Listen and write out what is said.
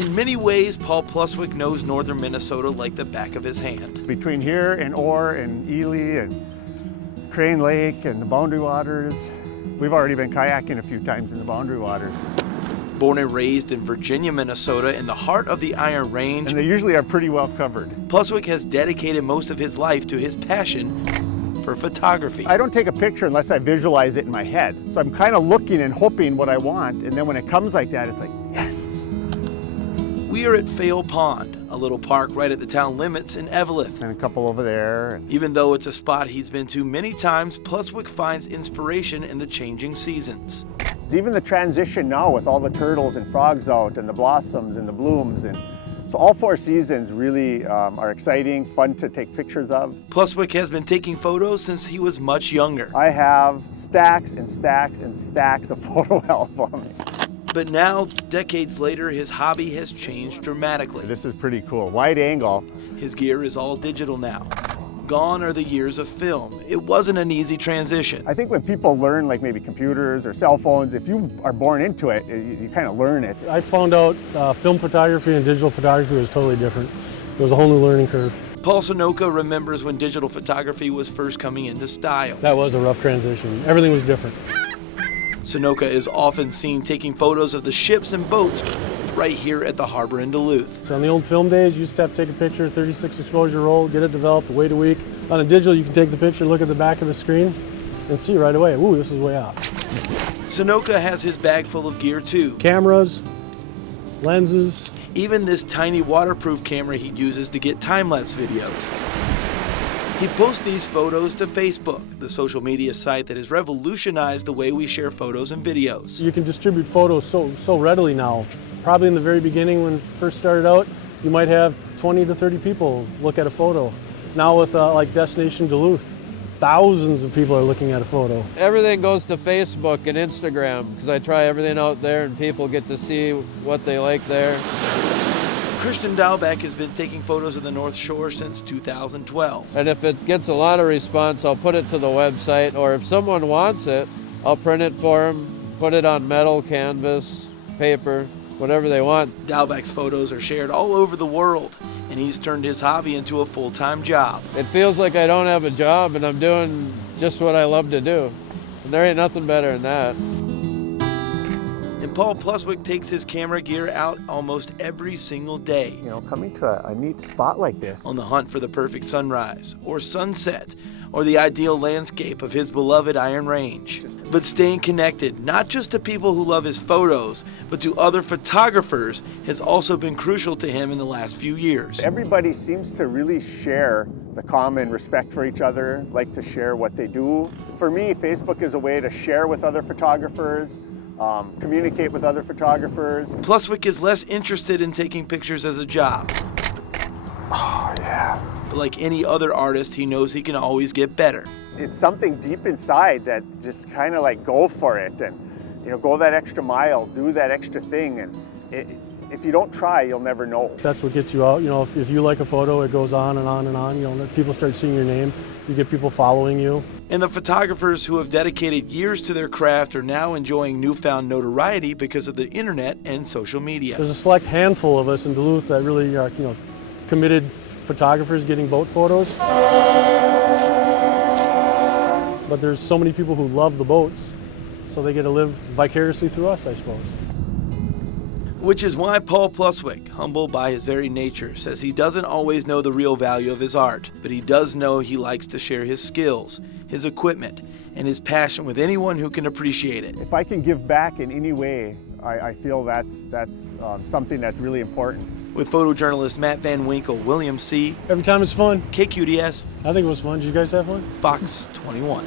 In many ways, Paul Pluswick knows northern Minnesota like the back of his hand. Between here and Orr and Ely and Crane Lake and the Boundary Waters, we've already been kayaking a few times in the Boundary Waters. Born and raised in Virginia, Minnesota, in the heart of the Iron Range, And they usually are pretty well covered. Pluswick has dedicated most of his life to his passion for photography. I don't take a picture unless I visualize it in my head. So I'm kind of looking and hoping what I want, and then when it comes like that, it's like, yes! We are at Fail Pond, a little park right at the town limits in Eveleth. And a couple over there. Even though it's a spot he's been to many times, Pluswick finds inspiration in the changing seasons. Even the transition now with all the turtles and frogs out and the blossoms and the blooms, and so all 4 seasons really are exciting, fun to take pictures of. Pluswick has been taking photos since he was much younger. I have stacks and stacks and stacks of photo albums. But now, decades later, his hobby has changed dramatically. This is pretty cool. Wide angle. His gear is all digital now. Gone are the years of film. It wasn't an easy transition. I think when people learn like maybe computers or cell phones, if you are born into it, you kind of learn it. I found out film photography and digital photography was totally different. It was a whole new learning curve. Paul Sunoka remembers when digital photography was first coming into style. That was a rough transition. Everything was different. Sunoka is often seen taking photos of the ships and boats right here at the harbor in Duluth. So on the old film days, you used to have to take a picture, 36 exposure roll, get it developed, wait a week. On a digital, you can take the picture, look at the back of the screen, and see right away, ooh, this is way off. Sunoka has his bag full of gear too. Cameras, lenses. Even this tiny waterproof camera he uses to get time-lapse videos. He posts these photos to Facebook, the social media site that has revolutionized the way we share photos and videos. You can distribute photos so readily now. Probably in the very beginning when it first started out, you might have 20 to 30 people look at a photo. Now with like Destination Duluth, thousands of people are looking at a photo. Everything goes to Facebook and Instagram because I try everything out there and people get to see what they like there. Christian Dalbeck has been taking photos of the North Shore since 2012. And if it gets a lot of response, I'll put it to the website, or if someone wants it, I'll print it for them, put it on metal, canvas, paper, whatever they want. Dalbeck's photos are shared all over the world, and he's turned his hobby into a full-time job. It feels like I don't have a job and I'm doing just what I love to do. And there ain't nothing better than that. And Paul Pluswick takes his camera gear out almost every single day. You know, coming to a neat spot like this. On the hunt for the perfect sunrise, or sunset, or the ideal landscape of his beloved Iron Range. But staying connected, not just to people who love his photos, but to other photographers, has also been crucial to him in the last few years. Everybody seems to really share the common respect for each other, like to share what they do. For me, Facebook is a way to share with other photographers, communicate with other photographers. Pluswick is less interested in taking pictures as a job. Oh, yeah. But like any other artist, he knows he can always get better. It's something deep inside that just kind of like go for it and, you know, go that extra mile, do that extra thing. And if you don't try, you'll never know. That's what gets you out. You know, if you like a photo, it goes on and on and on. You know, people start seeing your name. You get people following you. And the photographers who have dedicated years to their craft are now enjoying newfound notoriety because of the internet and social media. There's a select handful of us in Duluth that really are, you know, committed photographers getting boat photos. But there's so many people who love the boats, so they get to live vicariously through us, I suppose. Which is why Paul Pluswick, humble by his very nature, says he doesn't always know the real value of his art, but he does know he likes to share his skills, his equipment, and his passion with anyone who can appreciate it. If I can give back in any way, I feel that's something that's really important. With photojournalist Matt Van Winkle, William C. Every time it's fun. KQDS. I think it was fun. Did you guys have fun? Fox 21.